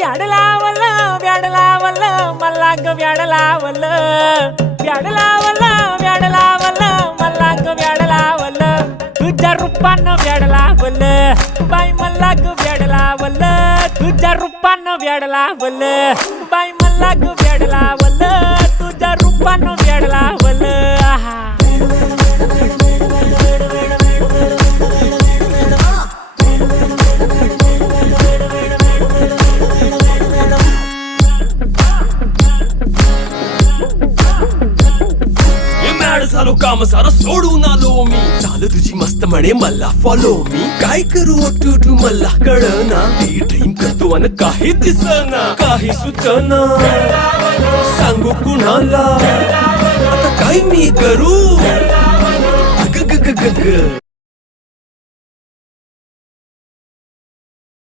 व्याड लावलं व्याड लावलं मला ग व्याड लावलं व्याड लावलं व्याड लावलं मला ग व्याड लावलं तुझ्या रूपानं व्याड लावलं बाई मला ग व्याड लावलं तुझ्या रूपानं व्याड लावलं बाई मला ग व्याड लावलं तुझ्या रूपानं व्याड लावलं आहा झालो काम सारं सोडून आलो मी चाल तुझी मस्त म्हणे मला फॉलो मी काय करू टू मला कळना ती ड्रीम करतो अन काही दिसना काही सुचना सांगू कुणाला आता काय मी करू ग ग ग ग ग